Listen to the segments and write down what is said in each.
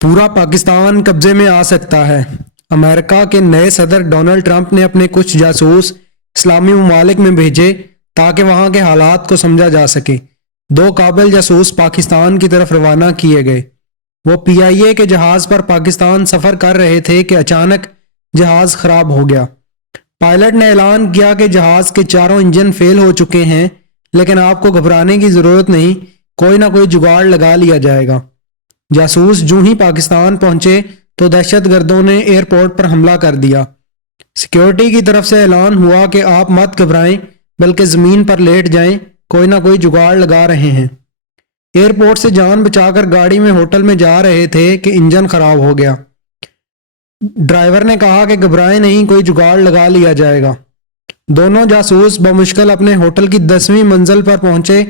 पूरा पाकिस्तान कब्जे में आ सकता है। अमेरिका के नए सदर डोनाल्ड ट्रंप ने अपने कुछ जासूस इस्लामी ममालिक में भेजे ताकि वहां के हालात को समझा जा सके। दो काबिल जासूस पाकिस्तान की तरफ रवाना किए गए। वो पीआईए के जहाज पर पाकिस्तान सफर कर रहे थे कि अचानक जहाज खराब हो गया। पायलट ने ऐलान किया कि जहाज के चारों इंजन फेल हो चुके हैं, लेकिन आपको घबराने की जरूरत नहीं, कोई ना कोई जुगाड़ लगा लिया जाएगा। जासूस जो ही पाकिस्तान पहुंचे तो दहशतगर्दों ने एयरपोर्ट पर हमला कर दिया। सिक्योरिटी की तरफ से ऐलान हुआ कि आप मत घबराएं, बल्कि जमीन पर लेट जाएं, कोई ना कोई जुगाड़ लगा रहे हैं। एयरपोर्ट से जान बचाकर गाड़ी में होटल में जा रहे थे कि इंजन खराब हो गया। ड्राइवर ने कहा कि घबराएं नहीं, कोई जुगाड़ लगा लिया जाएगा। दोनों जासूस बमुश्किल अपने होटल की 10वीं मंजिल पर पहुंचे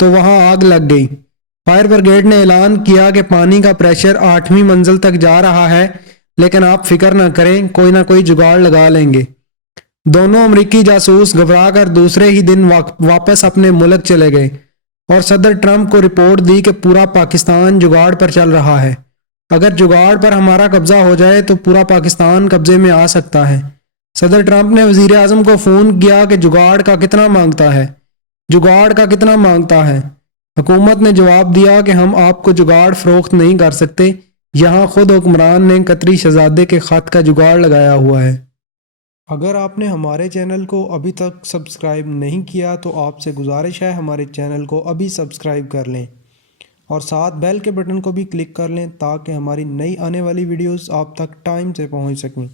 तो वहां आग लग गई। फायर ब्रिगेड ने ऐलान किया कि पानी का प्रेशर 8वीं मंजिल तक जा रहा है, लेकिन आप फिक्र न करें, कोई ना कोई जुगाड़ लगा लेंगे। दोनों अमरीकी जासूस घबराकर दूसरे ही दिन वापस अपने मुल्क चले गए और सदर ट्रंप को रिपोर्ट दी कि पूरा पाकिस्तान जुगाड़ पर चल रहा है। अगर जुगाड़ पर हमारा कब्जा हो जाए तो पूरा पाकिस्तान कब्जे में आ सकता है। सदर ट्रंप ने वजीर आजम को फोन किया कि जुगाड़ का कितना मांगता है, जुगाड़ का कितना मांगता है। हुकूमत ने जवाब दिया कि हम आपको जुगाड़ फरोख्त नहीं कर सकते, यहाँ खुद हुक्मरान ने कतरी शहजादे के खत का जुगाड़ लगाया हुआ है। अगर आपने हमारे चैनल को अभी तक सब्सक्राइब नहीं किया तो आपसे गुजारिश है हमारे चैनल को अभी सब्सक्राइब कर लें और साथ बेल के बटन को भी क्लिक कर लें ताकि हमारी नई आने वाली वीडियोस आप तक टाइम से पहुंच सकें।